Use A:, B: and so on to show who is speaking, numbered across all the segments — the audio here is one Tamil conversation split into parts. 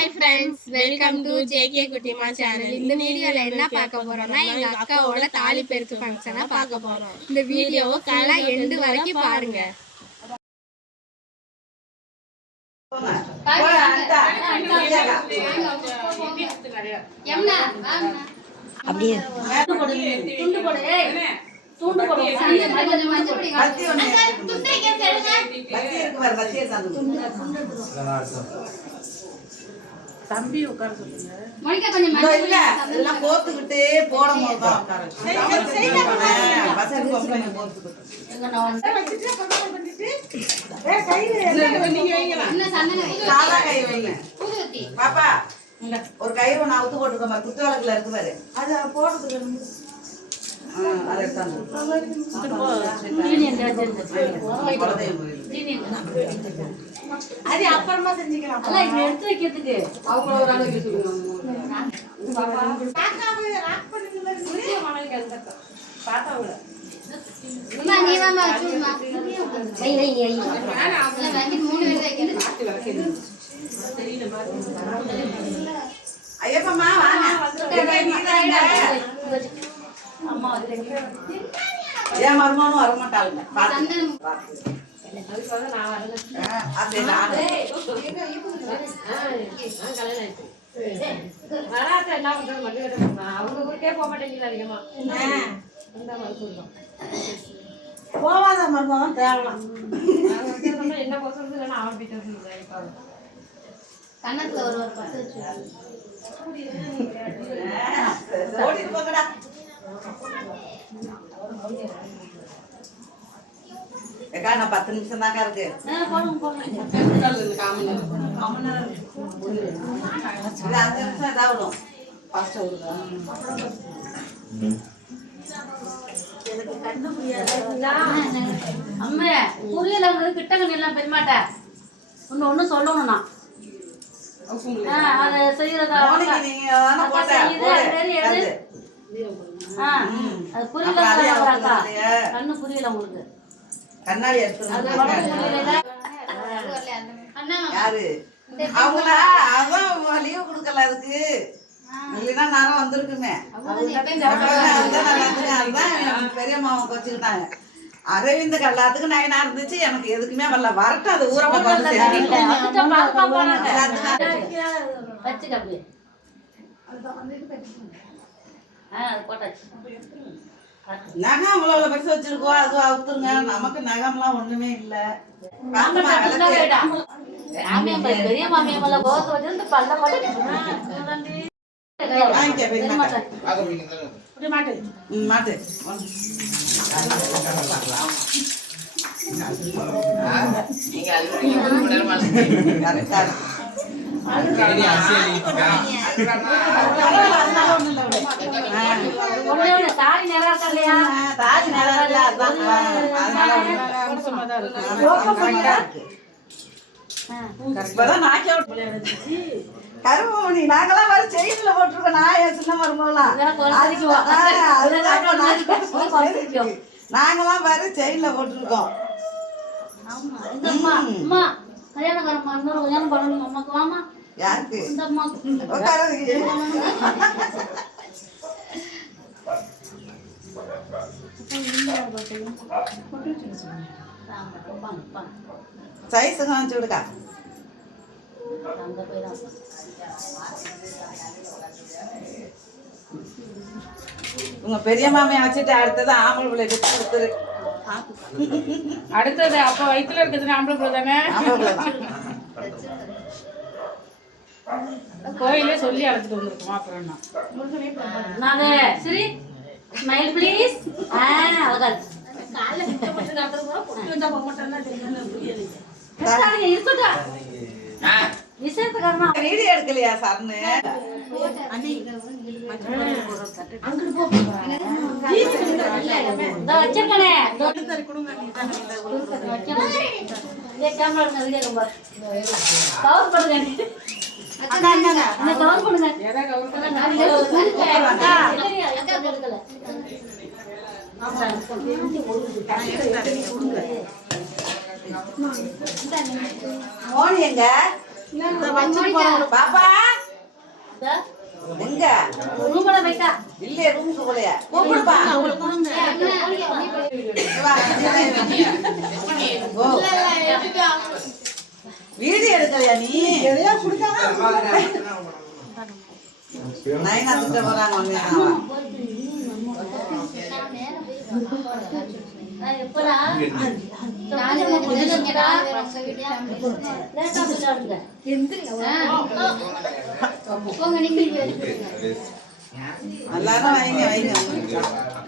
A: Hi friends welcome to JK Kuttima channel இந்த வீடியோல என்ன பார்க்க போறோம்னா எங்க அக்காவோட தாலி பெருக்கு ஃபங்க்ஷனை பார்க்க போறோம். இந்த வீடியோவை கலா எண்டு வரைக்கும் பாருங்க.
B: அப்படியே.
C: இருக்கு பாரு பத்தி எடுத்தாந்து
D: தம்பி உட்கார சொல்லுங்க
C: இல்ல எல்லாம் கோத்துக்கிட்டு கை வைங்க. பாப்பா ஒரு கயிறு ஒண்ணு அவுத்து போட்டுருக்க பாரு குத்து விளக்குல இருக்கு பாரு.
D: அது போடுறதுக்கு
C: அதை.
D: அது அப்புறமா செஞ்சுக்கலாம்.
B: எடுத்து வைக்கிறதுக்கு
C: அவங்கள ஒரு ஆளு ஐயப்பம்மா நீதாங்க? என் மருமகனும் வரமாட்டாளுங்க பாத்து. ஆ, அது நானு.
D: அவங்க ஊருக்கே போக மாட்டேங்குது அதிகமா
C: போவாத மருமகன் தேவலாம்
D: என்ன போக சொல்றது இல்லைன்னா அவன் போயிட்டு வந்து
A: கண்ணத்துல ஒரு ஒரு பத்து வச்சு
C: நான் பத்து நிமிஷம் தாக்கா இருக்கு. அஞ்சு நிமிஷம் ஃபர்ஸ்ட்
B: அம்மா புரியல உங்களுக்கு கிட்டங்க எல்லாம் பெருமாட்ட. ஒண்ணு ஒண்ணு சொல்லணும் நான் அதை செய்யறதா. அது புரியல. கண்ணு புரியல உங்களுக்கு.
C: கண்ணாடி யாரு? அவங்களா? அதான் லீவு கொடுக்கல அதுக்கு. இல்லைன்னா நேரம் வந்திருக்குமே. அதுதான் பெரியம்மாவை வச்சுக்கிட்டாங்க அரவிந்த எல்லாத்துக்கும் நகைனா இருந்துச்சு. எனக்கு எதுக்குமே வரல. வரட்டும் அது ஊரமா பார்த்து. எல்லாத்துக்கும் நகை அவ்வளவு பெருசு வச்சிருக்கோம். அது அவுத்துருங்க. நமக்கு நகம்லாம் ஒண்ணுமே இல்ல.
B: பெரிய வச்சிருந்து பல்ல
C: பெரியம்மா.
D: மாட்டு.
C: கரெக்டா கருமமணி நாங்கெல்லாம் வர செயின்ல போட்டிருக்கோம் நான் என் சின்ன மருமகளாம்
B: இதெல்லாம் குறைச்சிக்குவோம்.
C: ஆ, அதுதான் இப்ப நாங்க
B: குறைச்சிக்குவோம்.
C: நாங்கெல்லாம் பாரு செயின்ல போட்டிருக்கோம்
B: ஆமா இன்னொரு கல்யாணம் பண்ணணும் அம்மாக்கு வாமா
C: யாருக்கு? சைஸ் காமிச்சு விடுக்கா உங்க பெரிய மாமையை வச்சுட்டு அடுத்தது ஆம்பளை பிள்ளை பெற்று கொடுத்துரு.
D: அடுத்தது அப்ப வயித்துல இருக்கிறது ஆம்பளை பிள்ளை. தான் கோயிலே சொல்லி அழைச்சிட்டு வந்திருக்கோம். அப்புறம்
B: நாங்க சரி ஸ்மைல் ப்ளீஸ் ஆ அழகா இருக்கு. இருக்காங்க, இருக்கட்டும். விசேஷக்காரமா
C: வீடியோ எடுக்கலையா
B: கவர் பண்ணுங்க.
C: எங்க பாப்பா எங்க ரூமுக்கு போலையா கூப்பிடுப்பா வா, ஓ வீடியோ எடுக்கலையா நீ? எதையா நைனா திட்ட போறாங்க எல்லாரும் வைங்க வைங்க.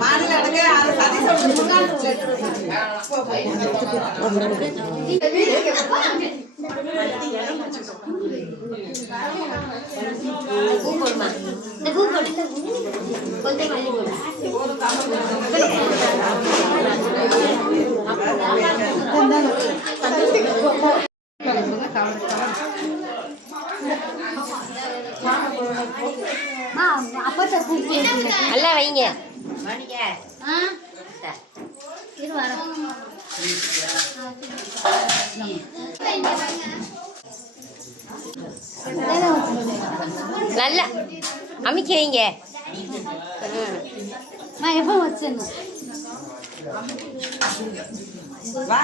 C: மாநில அடங்க அது சதி சொல்லுங்க
E: நல்லா வைங்க. நல்லா அமைக்க வைங்க.
B: நான் எப்போ வச்சேன்
C: வா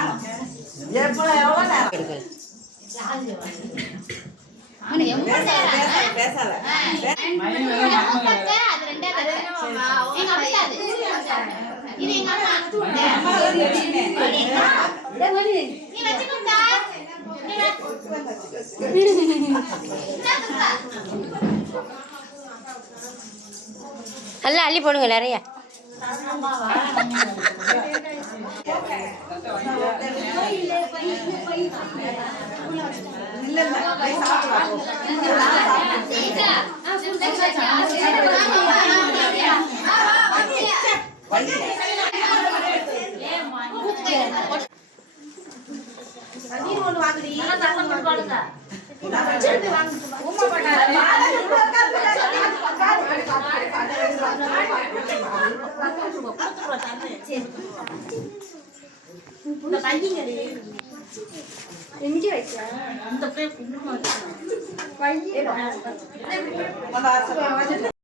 E: நல்லா அள்ளி போடுங்க நிறைய
C: இல்ல இல்ல
B: 我拿着吃
C: 饭我